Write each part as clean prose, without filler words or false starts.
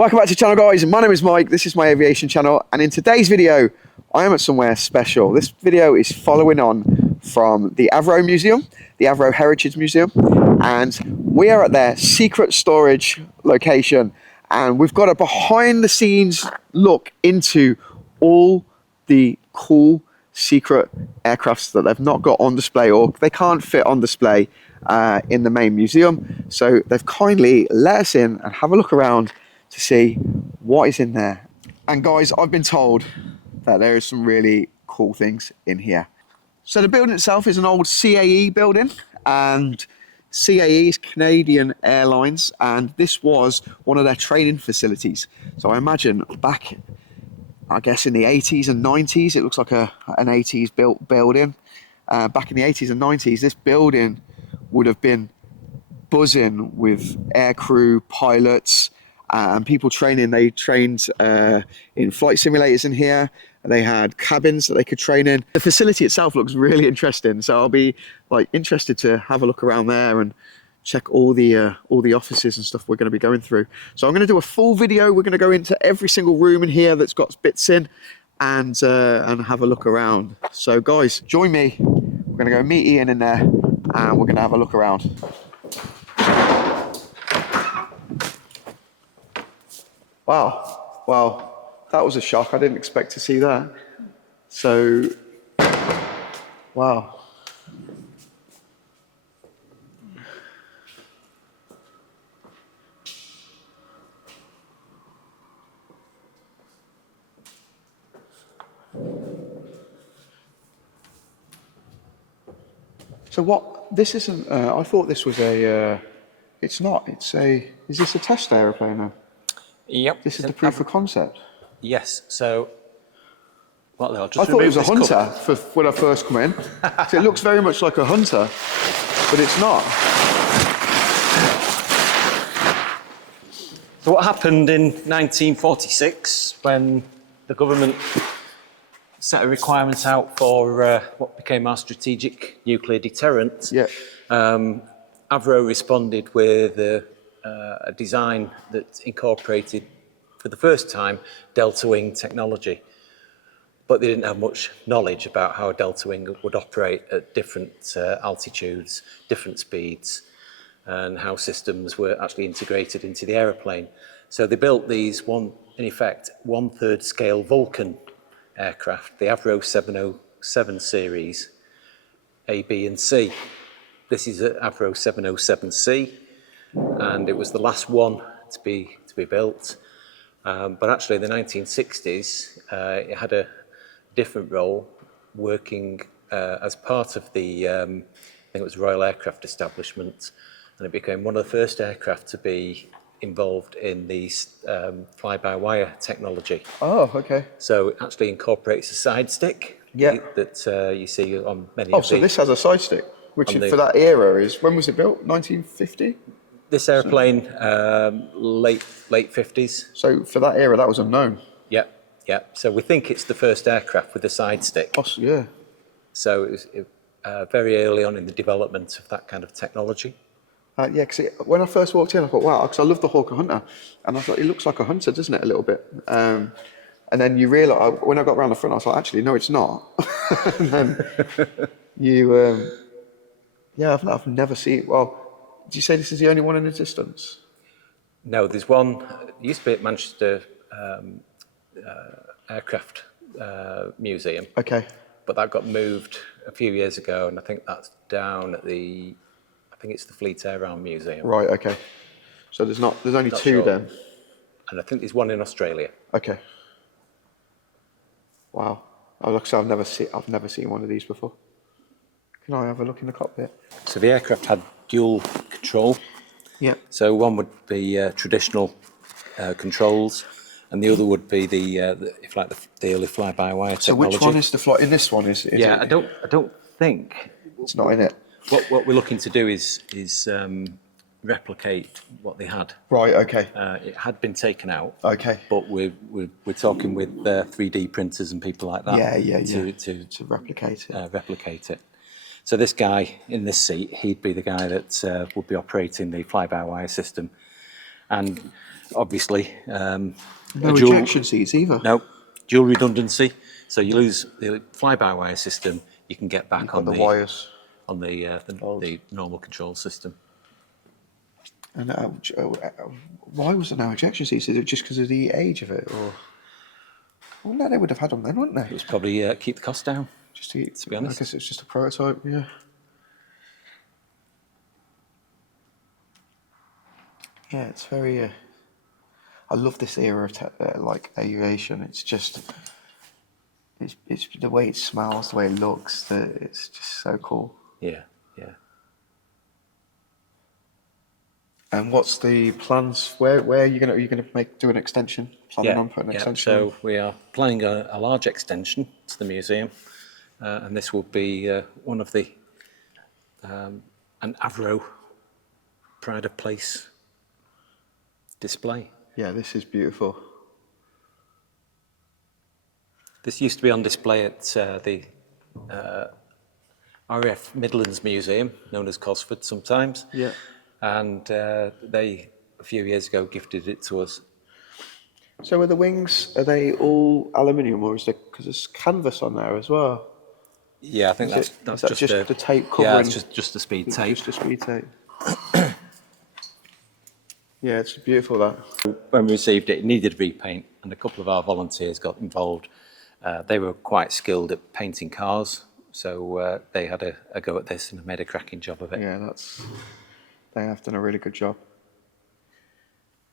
Welcome back to the channel, guys. My name is Mike, this is my aviation channel, and in today's video I am at somewhere special. This video is following on from the Avro Museum, the Avro Heritage Museum, and we are at their secret storage location, and we've got a behind the scenes look into all the cool secret aircrafts that they've not got on display, or they can't fit on display in the main museum. So they've kindly let us in and have a look around to see what is in there. And guys, I've been told that there is some really cool things in here. So the building itself is an old CAE building, and CAE is Canadian Airlines, and this was one of their training facilities. So I imagine back, I guess in the 80s and 90s, it looks like an 80s built building. Back in the 80s and 90s, this building would have been buzzing with aircrew, pilots, and people training. They trained in flight simulators in here. They had cabins that they could train in. The facility itself looks really interesting, so I'll be interested to have a look around there and check all the offices and stuff we're going to be going through. So I'm going to do a full video. We're going to go into every single room in here that's got bits in, and have a look around. So guys, join me. We're going to go meet Ian in there, and we're going to have a look around. Wow, that was a shock. I didn't expect to see that. So, wow. So what, this isn't, I thought this was a, it's not, it's a, is this a test aeroplane now? Yep. This is the proof of concept? Yes, so, well, I'll just I thought it was a remove this Hunter when I first come in. So it looks very much like a Hunter, but it's not. So what happened in 1946 when the government set a requirement out for what became our strategic nuclear deterrent? Yeah. Avro responded with a design that incorporated, for the first time, delta wing technology. But they didn't have much knowledge about how a delta wing would operate at different altitudes, different speeds, and how systems were actually integrated into the aeroplane. So they built these, in effect, 1/3 scale Vulcan aircraft, the Avro 707 series, A, B, and C. This is an Avro 707C. And it was the last one to be built. But actually in the 1960s, it had a different role, working as part of the, I think it was Royal Aircraft Establishment, and it became one of the first aircraft to be involved in the fly-by-wire technology. Oh, okay. So it actually incorporates a side stick. Yeah. That you see on many of Oh, so this has a side stick, which for that era is, when was it built? 1950? This airplane, late 50s. So for that era, that was unknown. Yep. So we think it's the first aircraft with a side stick. Possibly, yeah. So it was very early on in the development of that kind of technology. Yeah, because when I first walked in, I thought, wow, because I love the Hawker Hunter, and I thought it looks like a Hunter, doesn't it, a little bit? And then you realise, when I got around the front, I was like, actually, no, it's not. And then you, yeah, I've never seen. Well, did you say this is the only one in existence? No, there's one. It used to be at Manchester Aircraft Museum. Okay. But that got moved a few years ago, and I think that's down at the, I think it's the Fleet Air Arm Museum. Right. Okay. So there's only two sure. then. And I think there's one in Australia. Okay. Wow. Like I said, I've never seen one of these before. Can I have a look in the cockpit? So the aircraft had dual control. Yeah. So one would be traditional controls, and the other would be the early fly-by-wire technology. So which one is the flight? In this one is yeah, it? I don't think it's not in it. What we're looking to do is replicate what they had. Right. Okay. It had been taken out. Okay. But we're talking with 3D printers and people like that. Yeah. To replicate it. Replicate it. So this guy in this seat, he'd be the guy that would be operating the fly-by-wire system. And obviously, No a dual, ejection seats either. no, dual redundancy. So you lose the fly-by-wire system, you can get back You've got on the wires. on the normal control system. And why was there no ejection seats? Is it just because of the age of it, or? Well, no, they would have had them then, wouldn't they? It was probably keep the cost down. Just to be honest. I guess it's just a prototype, yeah. Yeah, it's very. I love this era of like aviation. It's just, it's the way it smells, the way it looks. It's just so cool. Yeah, yeah. And what's the plans? Where are you gonna do an extension? Planning on putting an extension? So we are planning a large extension to the museum, and this will be one of the an Avro Pride of Place display. Yeah, this is beautiful. This used to be on display at the RAF Midlands Museum, known as Cosford sometimes. Yeah. And they, a few years ago, gifted it to us. So are the wings, are they all aluminium, or is there, because there's canvas on there as well? Yeah, I think Is that's that just the tape covering? Yeah, it's just the speed tape. Just the speed tape. Yeah, it's beautiful, that. When we received it, it needed repaint, and a couple of our volunteers got involved. They were quite skilled at painting cars, so they had a go at this and made a cracking job of it. Yeah, they have done a really good job.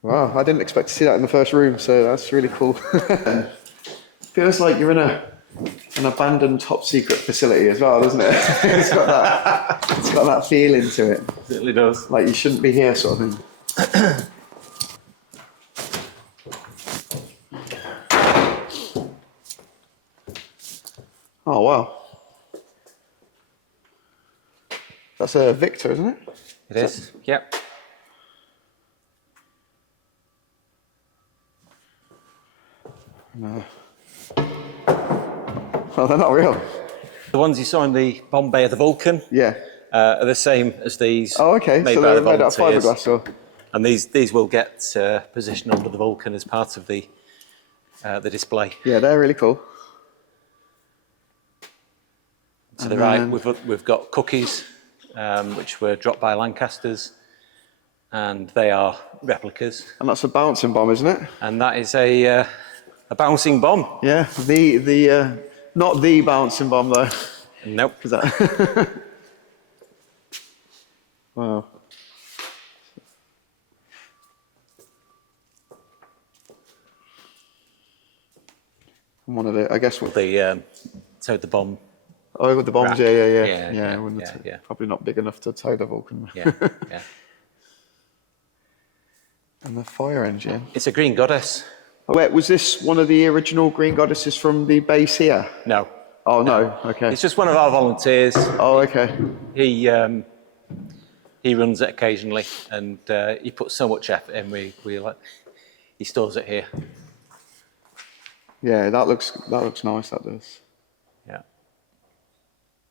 Wow, I didn't expect to see that in the first room, so that's really cool. Feels like you're in an abandoned top secret facility as well, doesn't it? It's got that feeling to it. It certainly does. Like you shouldn't be here, sort of thing. Oh wow, that's a Victor, isn't it? It is. Yep. No. Oh, they're not real. The ones you saw in the bomb bay of the Vulcan, Yeah. are the same as these. Oh, okay. Made So by they're the made out of volunteers. fiberglass, or? And these will get positioned under the Vulcan as part of the display. Yeah, they're really cool. To the right, we've got cookies, which were dropped by Lancasters, and they are replicas. And that's a bouncing bomb, isn't it? And that is a bouncing bomb. Yeah. The not the bouncing bomb though. Nope. Is that? Wow. And one of the, I guess, So the bomb. oh, with the bombs, rack. Yeah. Probably not big enough to tow the Vulcan. Yeah, yeah. And the fire engine. It's a Green Goddess. Oh, wait, was this one of the original Green Goddesses from the base here? No. Oh no. Okay. It's just one of our volunteers. Oh, okay. He runs it occasionally, and he puts so much effort in. He stores it here. Yeah, that looks nice. That does. Yeah.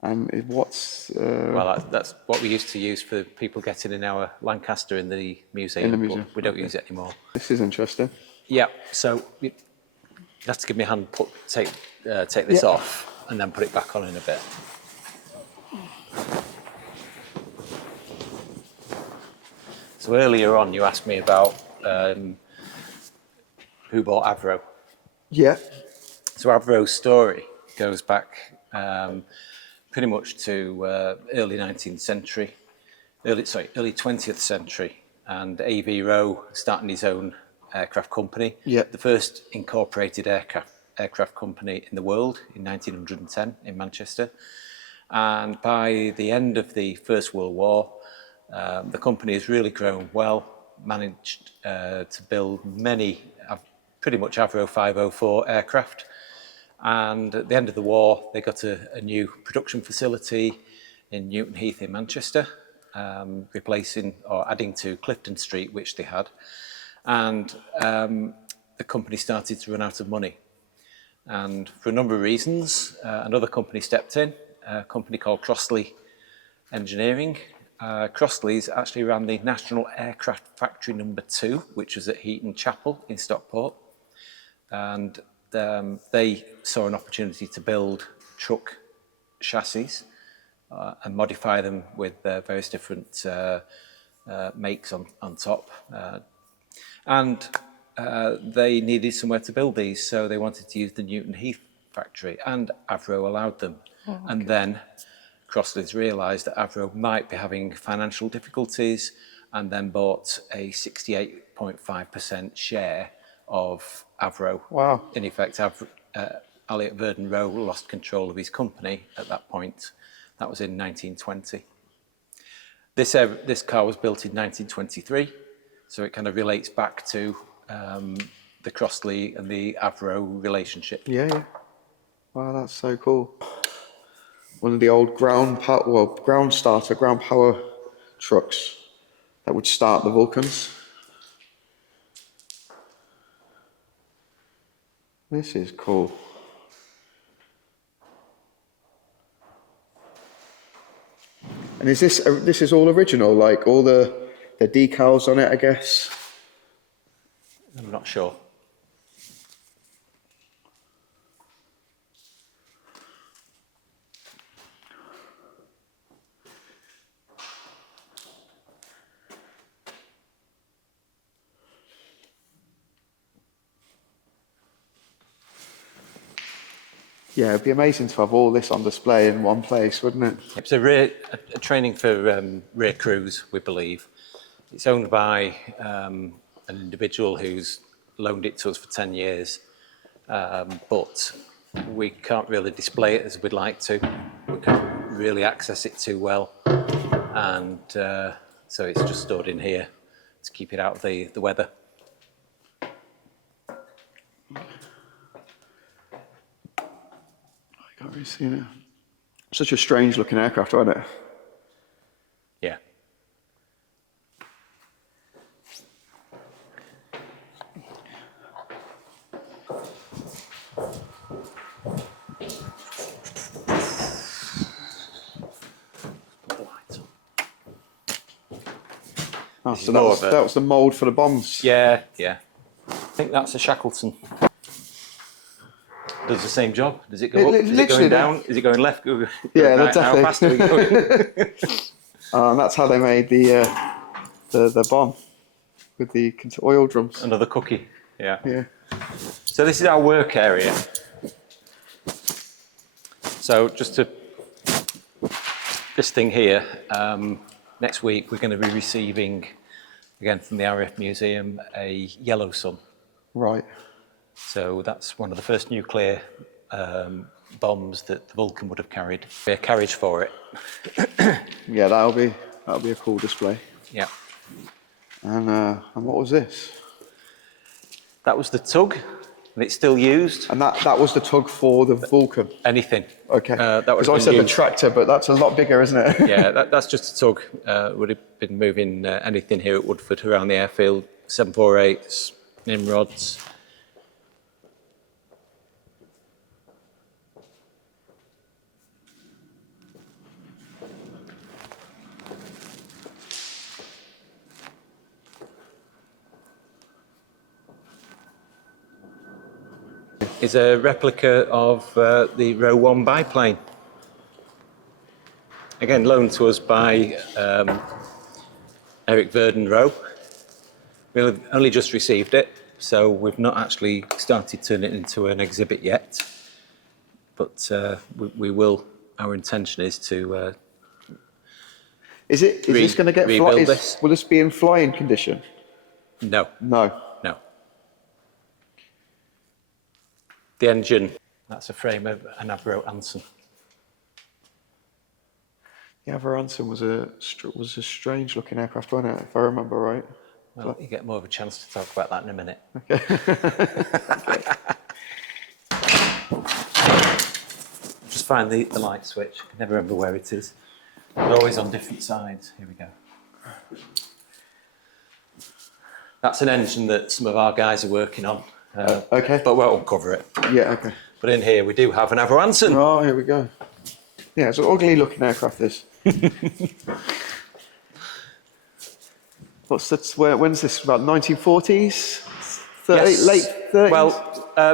And what's? Well, that's what we used to use for people getting in our Lancaster in the museum. In the museum, But we don't use it anymore. This is interesting. Yeah. So you have to give me a hand. Take this off, and then put it back on in a bit. So earlier on, you asked me about who bought Avro. Yeah. So Avro's story goes back pretty much to early 19th century, early 20th century, and Avro starting his own aircraft company. Yeah. The first incorporated aircraft company in the world in 1910 in Manchester. And by the end of the First World War, the company has really grown well, managed to build many, pretty much Avro 504 aircraft. And at the end of the war, they got a new production facility in Newton Heath in Manchester, replacing or adding to Clifton Street, which they had. And the company started to run out of money. And for a number of reasons, another company stepped in, a company called Crossley Engineering, Crossley's actually ran the National Aircraft Factory number 2, which was at Heaton Chapel in Stockport. And they saw an opportunity to build truck chassis and modify them with various different makes on top. And they needed somewhere to build these, so they wanted to use the Newton Heath factory, and Avro allowed them. Oh, okay. And then Crossley's realised that Avro might be having financial difficulties, and then bought a 68.5% share of Avro. Wow. In effect, Elliott Verdon Rowe lost control of his company at that point. That was in 1920. This car was built in 1923, so it kind of relates back to the Crossley and the Avro relationship. Yeah, yeah. Wow, that's so cool. One of the old ground power trucks that would start the Vulcans. This is cool. And is this is all original, like all the decals on it, I guess? I'm not sure. Yeah, it'd be amazing to have all this on display in one place, wouldn't it? It's a training for rear crews, we believe. It's owned by an individual who's loaned it to us for 10 years, but we can't really display it as we'd like to. We can't really access it too well, and so it's just stored in here to keep it out of the weather. I can't really see it. Such a strange looking aircraft, wasn't it? Yeah. Oh, so that was the mould for the bombs. Yeah, yeah. I think that's a Shackleton. Does the same job? Does it go up? Is it going down? Is it going left? Yeah, right? definitely. How fast are we going? And that's how they made the bomb with the oil drums. Another cookie. Yeah. Yeah. So this is our work area. So just to this thing here. Next week we're going to be receiving, again from the RAF Museum, a yellow sun. Right. So that's one of the first nuclear bombs that the Vulcan would have carried. A carriage for it. Yeah, that'll be a cool display. Yeah. And what was this? That was the tug, and it's still used. And that was the tug for the Vulcan. Anything. Okay. That was. Because I said the tractor, but that's a lot bigger, isn't it? Yeah, that's just a tug. Would have been moving anything here at Woodford around the airfield. 748s, Nimrods. Is a replica of the Row 1 biplane. Again, loaned to us by Eric Verdon Rowe. We've only just received it, so we've not actually started turning it into an exhibit yet. But we will. Our intention is to. Is this going to get rebuild this? Will this be in flying condition? No. No. No. The engine, that's a frame of an Avro Anson. The Avro Anson was a strange looking aircraft, wasn't it, if I remember right? Well, you get more of a chance to talk about that in a minute. Okay. Just find the light switch. I can never remember where it is. They're always on different sides. Here we go. That's an engine that some of our guys are working on. Okay. But we won't cover it. Yeah, okay. But in here we do have an Avro Anson. Oh, here we go. Yeah, it's an ugly looking aircraft, this. When's this? About 1940s? Yes. Late 30s? Well,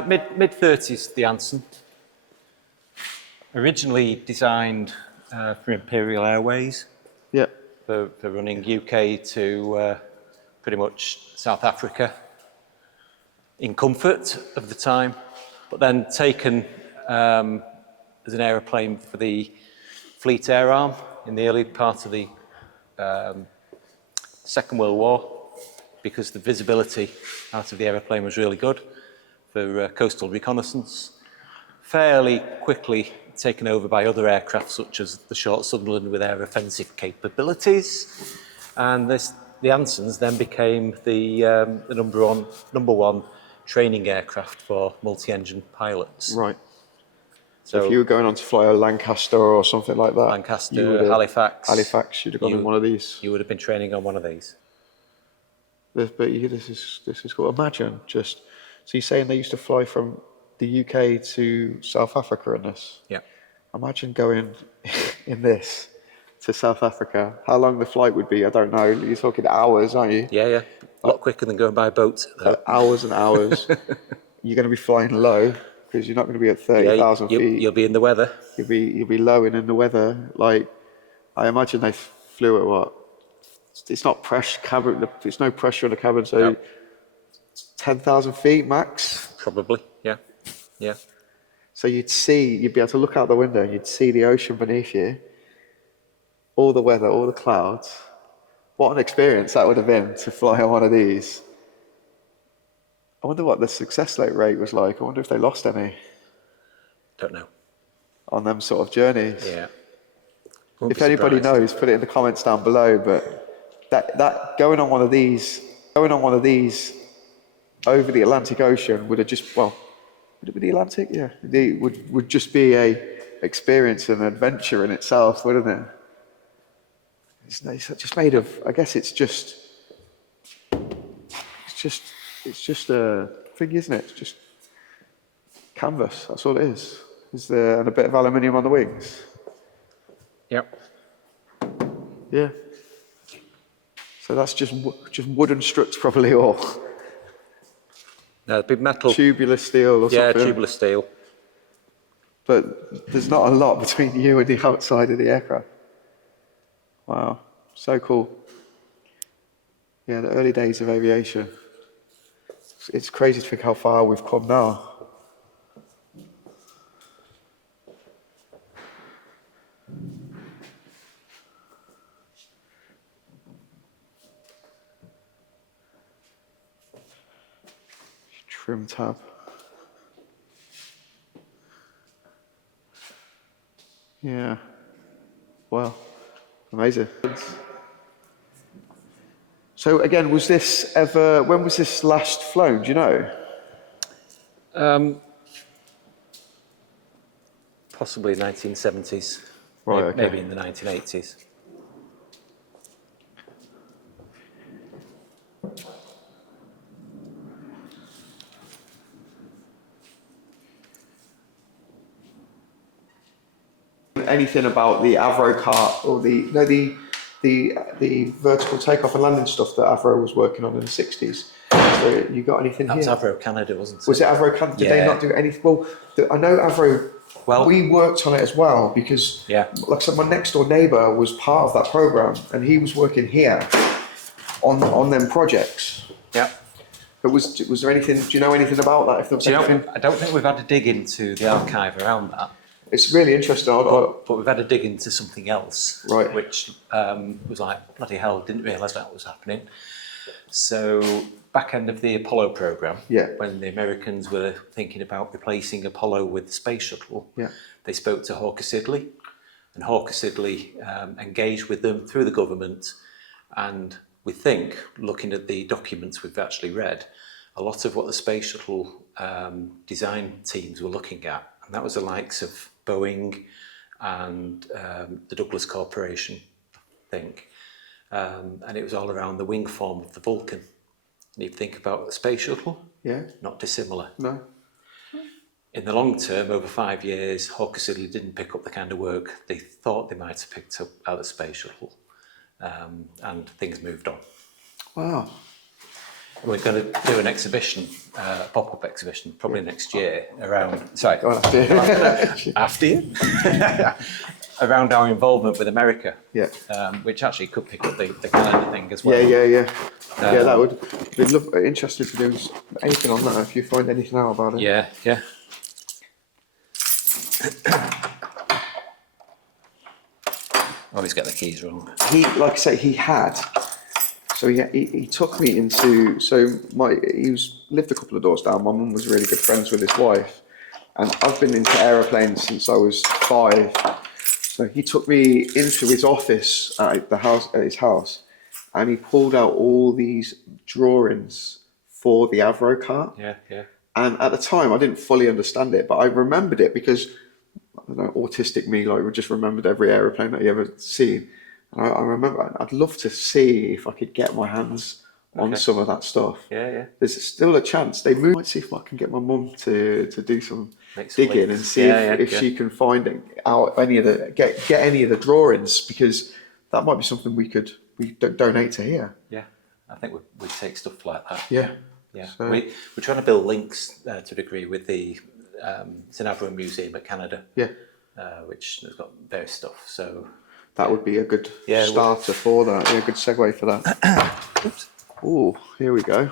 mid-30s, the Anson. Originally designed for Imperial Airways, Yeah. for running UK to pretty much South Africa in comfort of the time, but then taken as an aeroplane for the Fleet Air Arm in the early part of the Second World War, because the visibility out of the aeroplane was really good for coastal reconnaissance. Fairly quickly taken over by other aircraft such as the Short Sunderland with air offensive capabilities, and the Ansons then became the number one training aircraft for multi-engine pilots. Right. So if you were going on to fly a Lancaster or something like that, Lancaster, Halifax, you'd have gone in one of these. You would have been training on one of these. This is cool. Imagine just, so you're saying they used to fly from the UK to South Africa in this? Yeah. Imagine going in this to South Africa. How long the flight would be, I don't know. You're talking hours, aren't you? Yeah, yeah. A lot quicker than going by boat, though. Hours and hours. You're going to be flying low because you're not going to be at 30,000 feet. You'll be in the weather. You'll be low and in the weather. Like, I imagine they flew at what? It's not pressure cabin. There's no pressure in the cabin, so No. 10,000 feet max. Probably, yeah, yeah. So you'd be able to look out the window and you'd see the ocean beneath you, all the weather, all the clouds. What an experience that would have been to fly on one of these. I wonder what the success rate was like. I wonder if they lost any Don't know. on them sort of journeys. Yeah. If anybody knows, put it in the comments down below. But that going on one of these over the Atlantic Ocean would have just, well, would it be the Atlantic? Yeah, it would just be a experience and adventure in itself, wouldn't it? It's just made of, I guess it's just a thing, isn't it? It's just canvas. That's all it is. And a bit of aluminium on the wings. Yep. Yeah. So that's just wooden struts, probably, or No, big metal. tubular steel or something. Yeah, tubular steel. But there's not a lot between you and the outside of the aircraft. Wow, so cool. Yeah, the early days of aviation. It's crazy to think how far we've come now. Trim tab. Yeah. Well, amazing. So again, when was this last flown, do you know? Possibly 1970s. Right, okay. Maybe in the 1980s. Anything about the Avro cart or the vertical takeoff and landing stuff that Avro was working on in the 60s? So you got anything That here? was Avro Canada, wasn't it? Was it Avro Canada? Did they not do anything? Well, I know Avro. Well, we worked on it as well because, like I said, my next door neighbour was part of that program, and he was working here on them projects. Yeah. But was there anything? Do you know anything about that? If there was anything? I don't think we've had to dig into the archive around that. It's really interesting. But we've had to dig into something else, right? Which was like, bloody hell, didn't realise that was happening. So back end of the Apollo program, when the Americans were thinking about replacing Apollo with the space shuttle, they spoke to Hawker Siddeley, and Hawker Siddeley engaged with them through the government. And we think, looking at the documents we've actually read, a lot of what the space shuttle design teams were looking at, and that was the likes of Boeing and the Douglas Corporation, I think. And it was all around the wing form of the Vulcan. And you think about the space shuttle, not dissimilar. No. In the long term, over 5 years, Hawker Siddeley didn't pick up the kind of work they thought they might have picked up out of the space shuttle. And things moved on. Wow. We're going to do an exhibition, a pop-up exhibition, probably next year around. Sorry, after you. Around our involvement with America. Yeah. Which actually could pick up the Canada thing as well. Yeah, that would be interested to do anything on that if you find anything out about it. Yeah. Oh, he's got the keys wrong. He, like I say, he had. So he took me into. Lived a couple of doors down. My mum was really good friends with his wife, and I've been into aeroplanes since I was 5. So he took me into his office at his house, and he pulled out all these drawings for the Avro car. Yeah. And at the time, I didn't fully understand it, but I remembered it because, I don't know, autistic me, like, just remembered every aeroplane that you ever seen. And I remember, I'd love to see if I could get my hands on some of that stuff. Yeah. There's still a chance. They move. Might see if I can get my mum to do some digging and see if she can find out any of get any of the drawings, because that might be something we donate to here. Yeah, I think we take stuff like that. Yeah. So we're trying to build links to a degree with the it's an Avro museum at Canada. Yeah. Which has got various stuff. So that would be a good starter for that. Yeah, a good segue for that. Oops. Oh, here we go.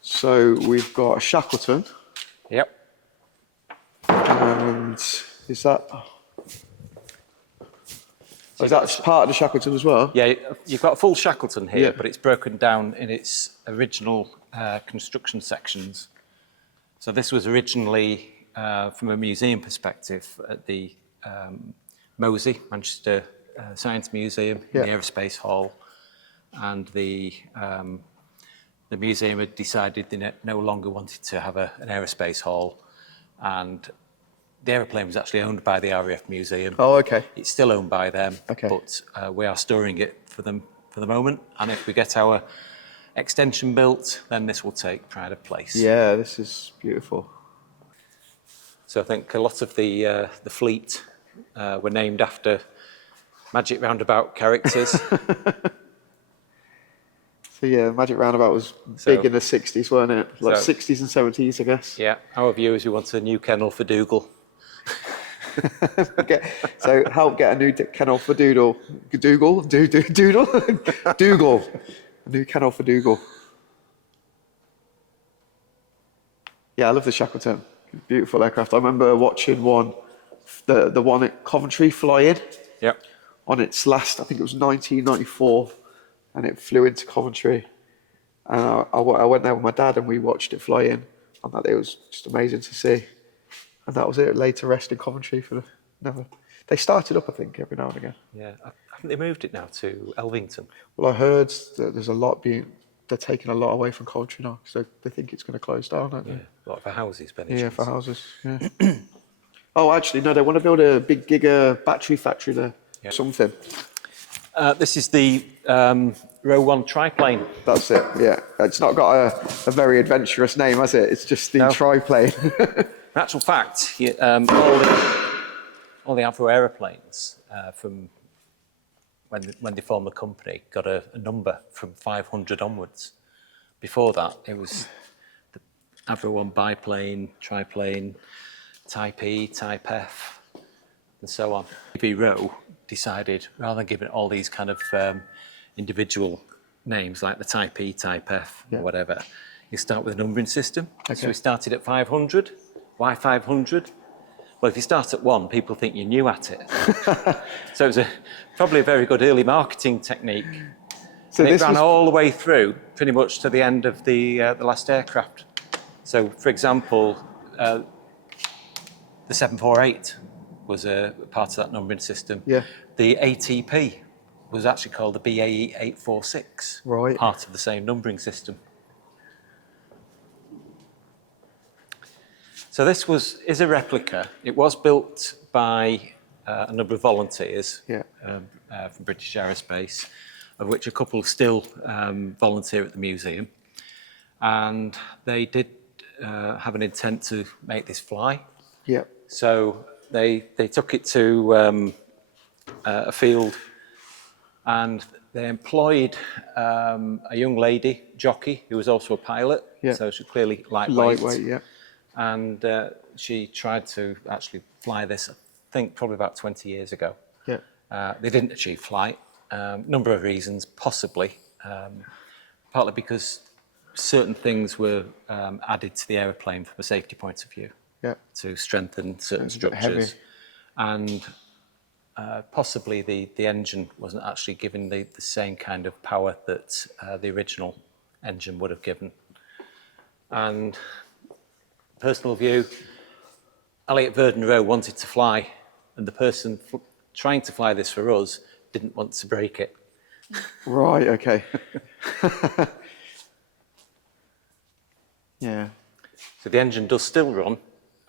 So we've got a Shackleton. Yep. And is that part of the Shackleton as well? Yeah, you've got a full Shackleton here, but it's broken down in its original construction sections. So this was originally, from a museum perspective, at the MOSI, Manchester Science Museum, in the Aerospace Hall, and the museum had decided they no longer wanted to have an aerospace hall, and the aeroplane was actually owned by the RAF Museum. Oh, okay. It's still owned by them, okay. But we are storing it for them for the moment, and if we get our extension built, then this will take pride of place. Yeah, this is beautiful. So I think a lot of the fleet were named after Magic Roundabout characters. So yeah, Magic Roundabout was big in the 60s, weren't it? Like 60s and 70s, I guess. Yeah, our viewers, we want a new kennel for Dougal. So help get a new kennel for Doodle. Dougal? Doodle? Dougal. A new kennel for Dougal. Yeah, I love the Shackleton. Beautiful aircraft. I remember watching the one at Coventry flying. Yep. On its last, I think it was 1994, and it flew into Coventry. And I went there with my dad, and we watched it fly in, and that it was just amazing to see. And that was it. Laid to rest in Coventry for never. They started up, I think, every now and again. Yeah, I think they moved it now to Elvington. Well, I heard that there's a lot they're taking a lot away from Coventry now, so they think it's going to close down, don't they? Yeah, a lot for houses, Yeah, for houses. Yeah. Oh, actually, no, they want to build a big Giga battery factory there. Yeah. Something. This is the Row 1 triplane. That's it, yeah. It's not got a very adventurous name, has it? It's just the triplane. In actual fact, all the Avro aeroplanes from when they formed the company got a number from 500 onwards. Before that, it was the Avro 1 biplane, triplane, Type E, Type F, and so on. Row decided, rather than giving it all these kind of individual names like the Type E, Type F, or whatever, you start with a numbering system. Okay. So we started at 500. Why 500? Well, if you start at 1, people think you're new at it. So it was probably a very good early marketing technique. So and it ran all the way through, pretty much to the end of the last aircraft. So, for example, the 748 was a part of that numbering system. Yeah. The ATP was actually called the BAE 846, part of the same numbering system. So this is a replica. It was built by a number of volunteers from British Aerospace, of which a couple still volunteer at the museum. And they did have an intent to make this fly. Yeah. So they took it to a field, and they employed a young lady, jockey, who was also a pilot. Yeah. So she's clearly lightweight. Lightweight, yeah. And she tried to actually fly this, I think, probably about 20 years ago. Yeah. They didn't achieve flight. Number of reasons, possibly. Partly because certain things were added to the aeroplane from a safety point of view. Yeah. To strengthen certain It's a bit heavy. structures. And possibly the engine wasn't actually given the same kind of power that the original engine would have given. And personal view, Elliot Verden-Rowe wanted to fly, and the person trying to fly this for us didn't want to break it. Right, okay. Yeah. So the engine does still run,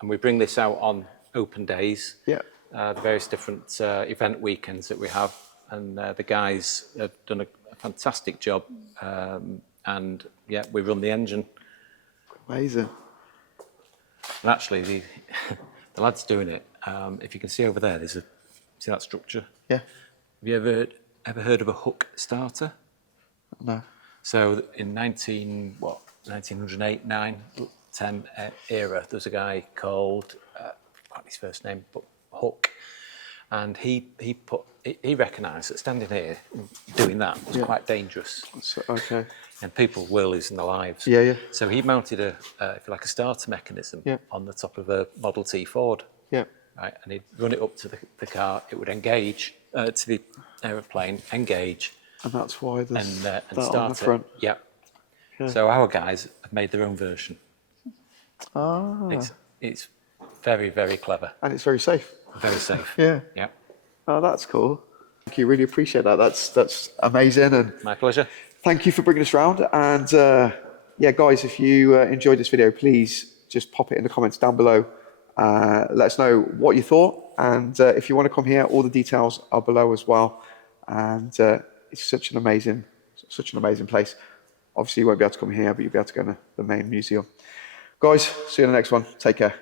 and we bring this out on open days. Yeah. The various different event weekends that we have, and the guys have done a fantastic job. And yeah, we run the engine. Amazing. And actually, the lads doing it. If you can see over there, see that structure. Yeah. Have you ever heard of a hook starter? No. So in 1908, 9, 10 era, there's a guy called, I forgot his first name, but Hook, and he recognised that standing here doing that was quite dangerous. So, okay. And people were losing their lives. Yeah, yeah. So he mounted if you like, a starter mechanism on the top of a Model T Ford. Yeah. Right, and he'd run it up to the car. It would engage to the aeroplane, engage, And that's why there's and that start on the front. it. Yeah. So our guys have made their own version. Ah. It's very, very clever. And it's very safe. Very safe. Yeah. Yeah. Oh, that's cool. Thank you. Really appreciate that. That's amazing. And My pleasure. thank you for bringing us around. And yeah, guys, if you enjoyed this video, please just pop it in the comments down below. Let us know what you thought. And if you want to come here, all the details are below as well. And it's such an amazing place. Obviously, you won't be able to come here, but you'll be able to go to the main museum. Guys, see you in the next one. Take care.